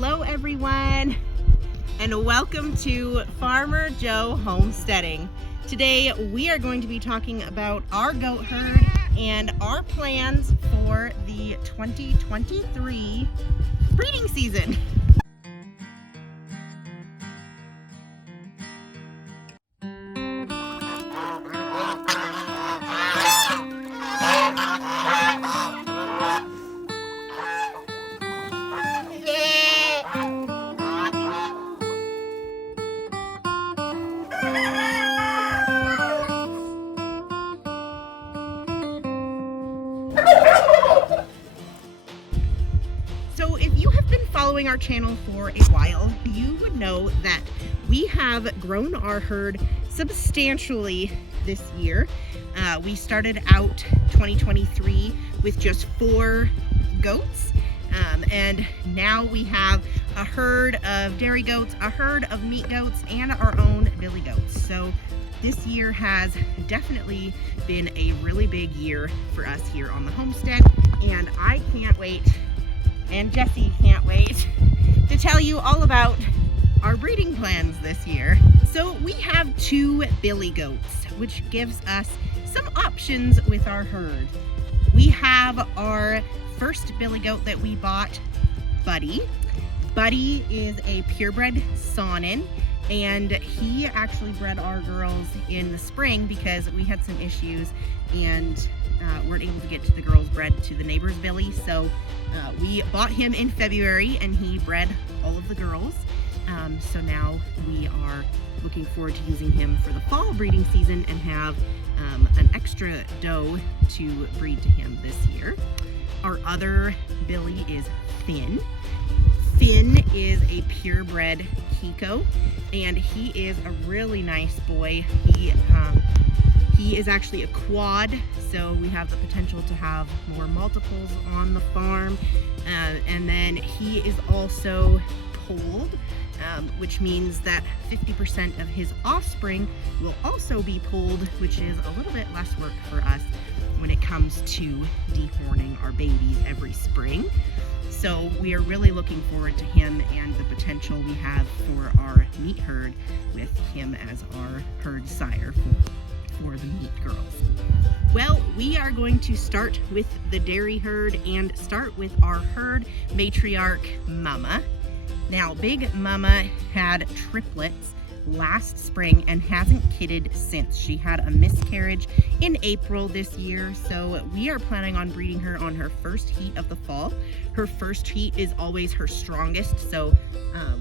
Hello everyone, and welcome to Farmer Joe Homesteading. Today we are going to be talking about our goat herd and our plans for the 2023 breeding season. So if you have been following our channel for a while, you would know that we have grown our herd substantially this year. We started out 2023 with just 4 goats, and now we have a herd of dairy goats, a herd of meat goats, and our own billy goats. So this year has definitely been a really big year for us here on the homestead, and I can't wait, and Jessie can't wait to tell you all about our breeding plans this year. So we have 2 billy goats, which gives us some options with our herd. We have our first billy goat that we bought, Buddy. Buddy is a purebred Saanen, and he actually bred our girls in the spring because we had some issues and weren't able to get to the girls bred to the neighbor's billy. So we bought him in February and he bred all of the girls. So now we are looking forward to using him for the fall breeding season and have an extra doe to breed to him this year. Our other billy is Finn. Finn is a purebred Kiko, and he is a really nice boy. He is actually a quad, so we have the potential to have more multiples on the farm. And then he is also polled, which means that 50% of his offspring will also be polled, which is a little bit less work for us when it comes to dehorning our babies every spring. So we are really looking forward to him and the potential we have for our meat herd with him as our herd sire for the meat girls. Well, we are going to start with the dairy herd and start with our herd matriarch, Mama. Now, Big Mama had triplets last spring and hasn't kidded since. She had a miscarriage in April this year, so we are planning on breeding her on her first heat of the fall. Her first heat is always her strongest, so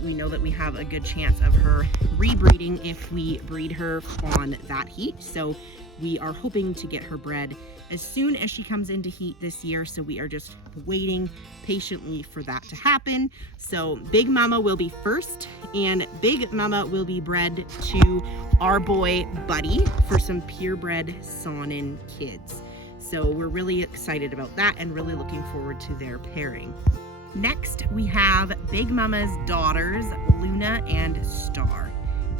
we know that we have a good chance of her rebreeding if we breed her on that heat. So we are hoping to get her bred as soon as she comes into heat this year, so we are just waiting patiently for that to happen. So Big Mama will be first, and Big Mama will be bred to our boy Buddy for some purebred Saanen kids. So we're really excited about that and really looking forward to their pairing. Next, we have Big Mama's daughters, Luna and Star.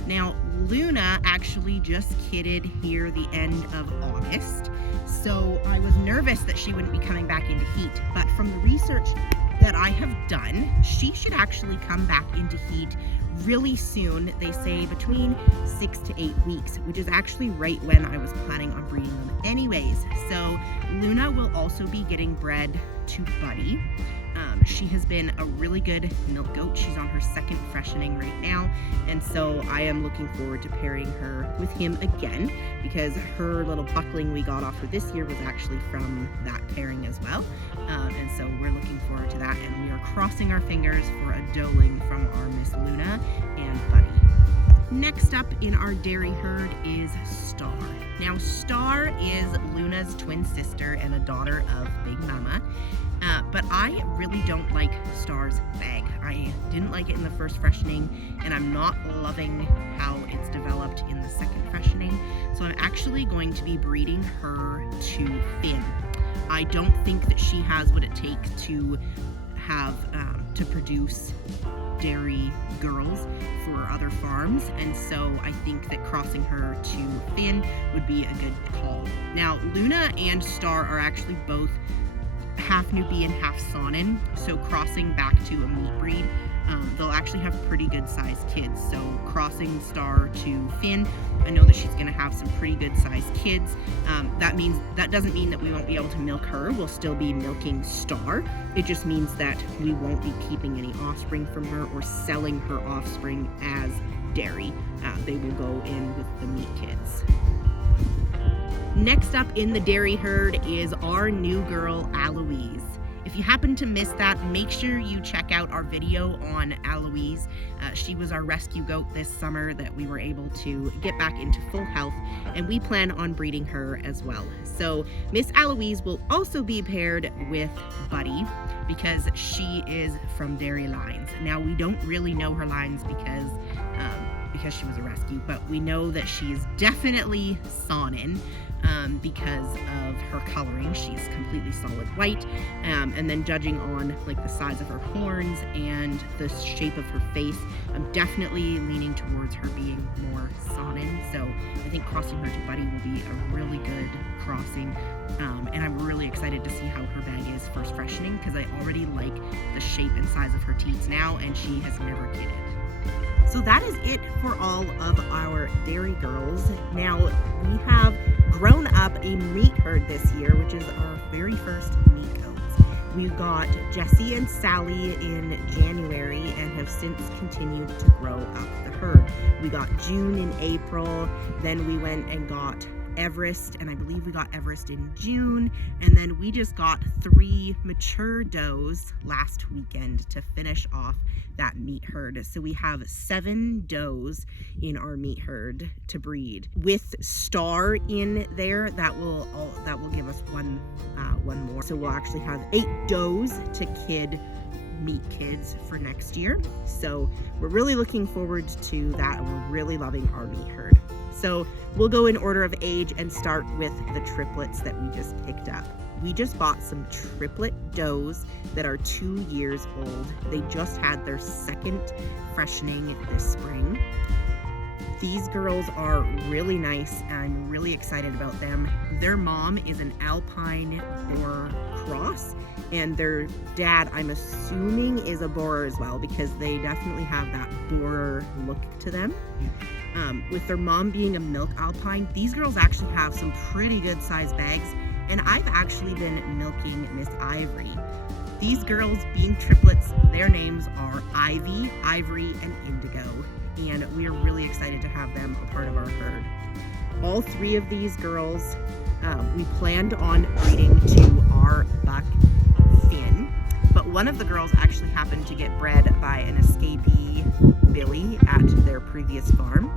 Now, Luna actually just kidded here the end of August, so I was nervous that she wouldn't be coming back into heat, but from the research that I have done, she should actually come back into heat really soon. They say between 6 to 8 weeks, which is actually right when I was planning on breeding them anyways. So Luna will also be getting bred to Buddy. She has been a really good milk goat. She's on her 2nd freshening right now, and so I am looking forward to pairing her with him again because her little buckling we got off her this year was actually from that pairing as well. And so we're looking forward to that, and we are crossing our fingers for a doeling from our Miss Luna and Buddy. Next up in our dairy herd is Star. Now, Star is Luna's twin sister and a daughter of Big Mama. But I really don't like Star's bag. I didn't like it in the first freshening, and I'm not loving how it's developed in the 2nd freshening. So I'm actually going to be breeding her to Finn. I don't think that she has what it takes to have to produce dairy girls for other farms, and so I think that crossing her to Finn would be a good call. Now, Luna and Star are actually both half Nubian, half Saanen, so crossing back to a meat breed they'll actually have pretty good sized kids. So crossing Star to Finn, I know that she's going to have some pretty good sized kids. That doesn't mean that we won't be able to milk her. We'll still be milking Star. It just means that we won't be keeping any offspring from her or selling her offspring as dairy. They will go in with the meat kids. Next up in the dairy herd is our new girl, Aloise. If you happen to miss that, make sure you check out our video on Aloise. She was our rescue goat this summer that we were able to get back into full health, and we plan on breeding her as well. So Miss Aloise will also be paired with Buddy because she is from dairy lines. Now, we don't really know her lines because she was a rescue, but we know that she's definitely Saanen. Because of her coloring. She's completely solid white, and then judging on like the size of her horns and the shape of her face, I'm definitely leaning towards her being more Saanen. So I think crossing her to Buddy will be a really good crossing, and I'm really excited to see how her bag is first freshening because I already like the shape and size of her teats now, and she has never kidded. So that is it for all of our dairy girls. Now we have grown up a meat herd this year, which is our very first meat goats. We got Jessie and Sally in January and have since continued to grow up the herd. We got June in April, then we went and got Everest, and I believe we got Everest in June, and then we just got 3 mature does last weekend to finish off that meat herd. So we have 7 does in our meat herd to breed. With Star in there, that will give us one more. So we'll actually have 8 does to kid meat kids for next year. So we're really looking forward to that, and we're really loving our meat herd. So we'll go in order of age and start with the triplets that we just picked up. We just bought some triplet does that are 2 years old. They just had their second freshening this spring. These girls are really nice, and I'm really excited about them. Their mom is an Alpine Boer cross, and their dad, I'm assuming, is a Boer as well, because they definitely have that Boer look to them. With their mom being a milk Alpine, these girls actually have some pretty good sized bags, and I've actually been milking Miss Ivory. These girls, being triplets, their names are Ivy, Ivory, and Indigo, and we are really excited to have them a part of our herd. All 3 of these girls we planned on breeding to our buck Finn, but one of the girls actually happened to get bred by an escapee Billy at their previous farm.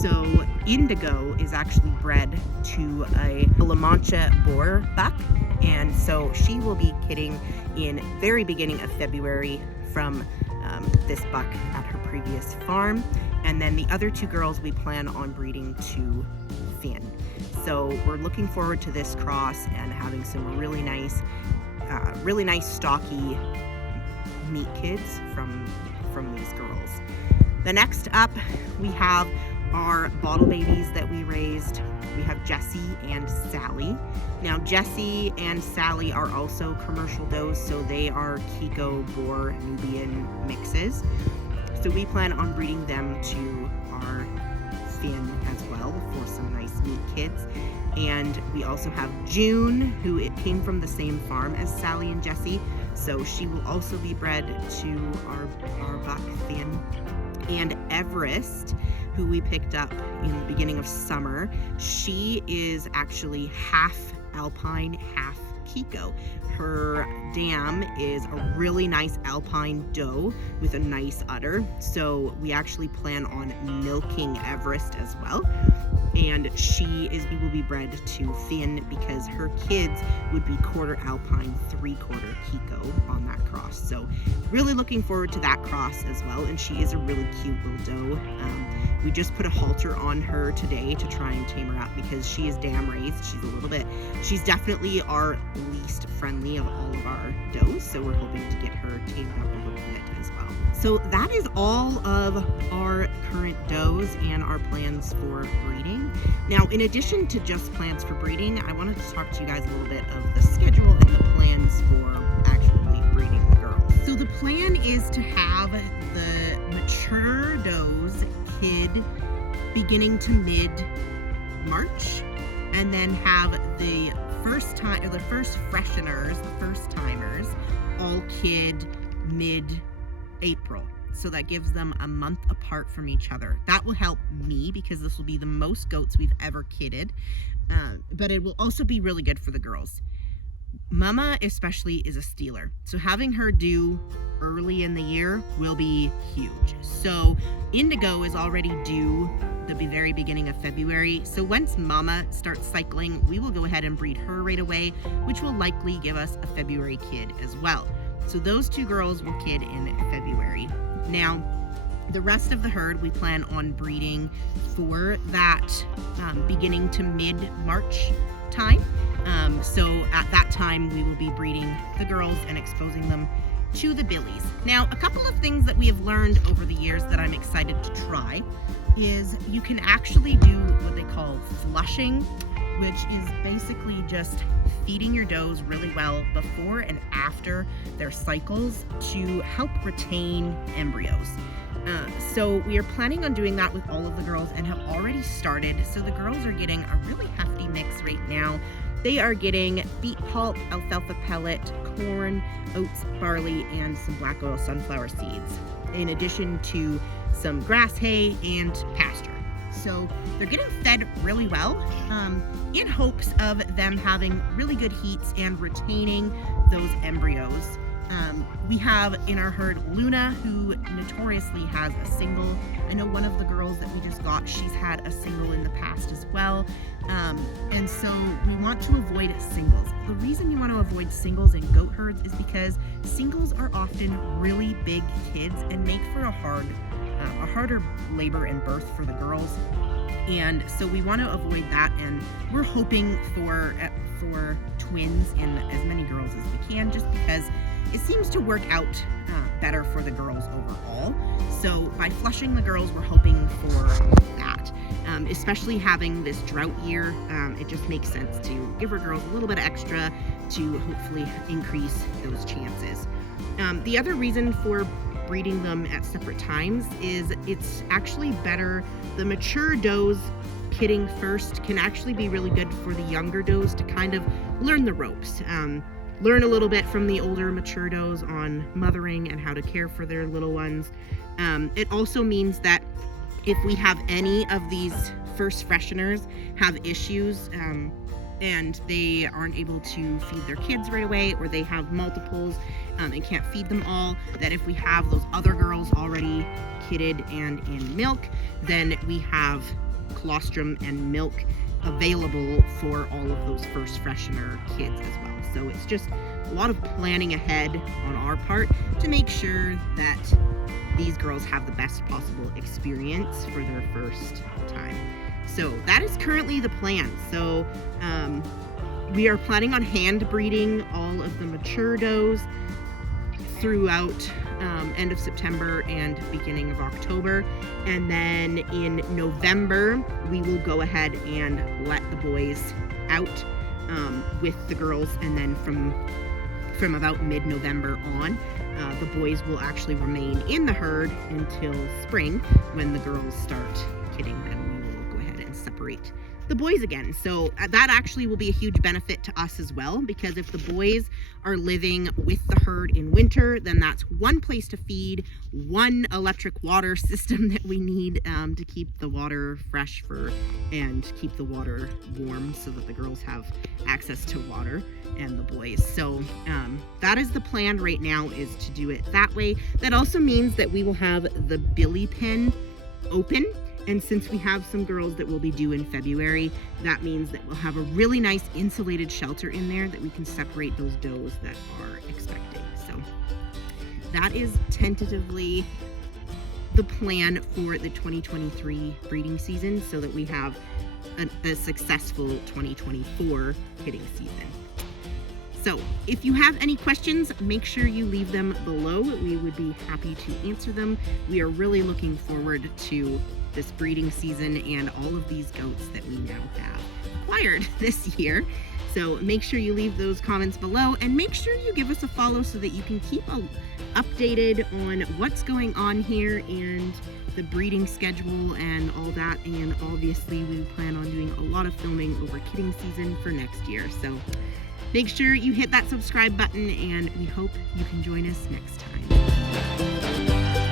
So Indigo is actually bred to a La Mancha Boer buck, and so she will be kidding in very beginning of February from this buck at her previous farm. And then the other 2 girls we plan on breeding to Finn. So we're looking forward to this cross and having some really nice stocky meat kids from these girls. The next up, we have our bottle babies that we raised. We have Jessie and Sally. Now Jessie and Sally are also commercial does, so they are Kiko Boer Nubian mixes. So we plan on breeding them to our Finn as well for some nice meat kids. And we also have June, who it came from the same farm as Sally and Jessie, so she will also be bred to our buck Finn. And Everest, who we picked up in the beginning of summer, she is actually half Alpine, half Kiko. Her dam is a really nice Alpine doe with a nice udder, so we actually plan on milking Everest as well. And we will be bred to Finn because her kids would be quarter Alpine, 3/4 Kiko on that cross. So really looking forward to that cross as well, and she is a really cute little doe. We just put a halter on her today to try and tame her up because she is dam raised. She's definitely our least friendly of all of our does, so we're hoping to get her tamed up a little bit as well. So that is all of our current does and our plans for breeding. Now, in addition to just plans for breeding, I wanted to talk to you guys a little bit of the schedule and the plans for actually breeding the girls. So the plan is to have beginning to mid March, and then have the first fresheners, the first timers, all kid mid April. So that gives them a month apart from each other. That will help me because this will be the most goats we've ever kidded, but it will also be really good for the girls. Mama especially is a stealer, so having her due early in the year will be huge. So Indigo is already due the very beginning of February, so once Mama starts cycling, we will go ahead and breed her right away, which will likely give us a February kid as well. So those two girls will kid in February. Now, the rest of the herd we plan on breeding for that beginning to mid-March time. So at that time, we will be breeding the girls and exposing them to the billies. Now, a couple of things that we have learned over the years that I'm excited to try is you can actually do what they call flushing, which is basically just feeding your does really well before and after their cycles to help retain embryos. So we are planning on doing that with all of the girls and have already started. So the girls are getting a really hefty mix right now. They are getting beet pulp, alfalfa pellet, corn, oats, barley, and some black oil sunflower seeds, in addition to some grass hay and pasture. So they're getting fed really well in hopes of them having really good heats and retaining those embryos. We have in our herd Luna, who notoriously has a single. I know one of the girls that we just got, she's had a single in the past as well. And so we want to avoid singles. The reason you want to avoid singles in goat herds is because singles are often really big kids and make for a harder labor and birth for the girls. And so we want to avoid that, and we're hoping for twins in as many girls as we can, just because it seems to work out better for the girls overall. So by flushing the girls, we're hoping for that. Especially having this drought year, it just makes sense to give our girls a little bit extra to hopefully increase those chances. The other reason for breeding them at separate times is it's actually better. The mature does kidding first can actually be really good for the younger does to kind of learn the ropes. Learn a little bit from the older mature does on mothering and how to care for their little ones. It also means that if we have any of these first fresheners have issues and they aren't able to feed their kids right away, or they have multiples and can't feed them all, that if we have those other girls already kidded and in milk, then we have colostrum and milk available for all of those first freshener kids as well. So it's just a lot of planning ahead on our part to make sure that these girls have the best possible experience for their first time. So that is currently the plan. So we are planning on hand breeding all of the mature does throughout end of September and beginning of October, and then in November we will go ahead and let the boys out with the girls, and then from about mid-November on, the boys will actually remain in the herd until spring, when the girls start kidding. Then we will go ahead and separate the boys again. So that actually will be a huge benefit to us as well, because if the boys are living with the herd in winter, then that's one place to feed, one electric water system that we need to keep the water fresh and keep the water warm so that the girls have access to water and the boys. So that is the plan right now, is to do it that way. That also means that we will have the billy pen open. And since we have some girls that will be due in February, that means that we'll have a really nice insulated shelter in there that we can separate those does that are expecting. So that is tentatively the plan for the 2023 breeding season, so that we have a successful 2024 kidding season. So if you have any questions, make sure you leave them below. We would be happy to answer them. We are really looking forward to this breeding season and all of these goats that we now have acquired this year. So make sure you leave those comments below, and make sure you give us a follow so that you can keep updated on what's going on here and the breeding schedule and all that. And obviously we plan on doing a lot of filming over kidding season for next year. So make sure you hit that subscribe button, and we hope you can join us next time.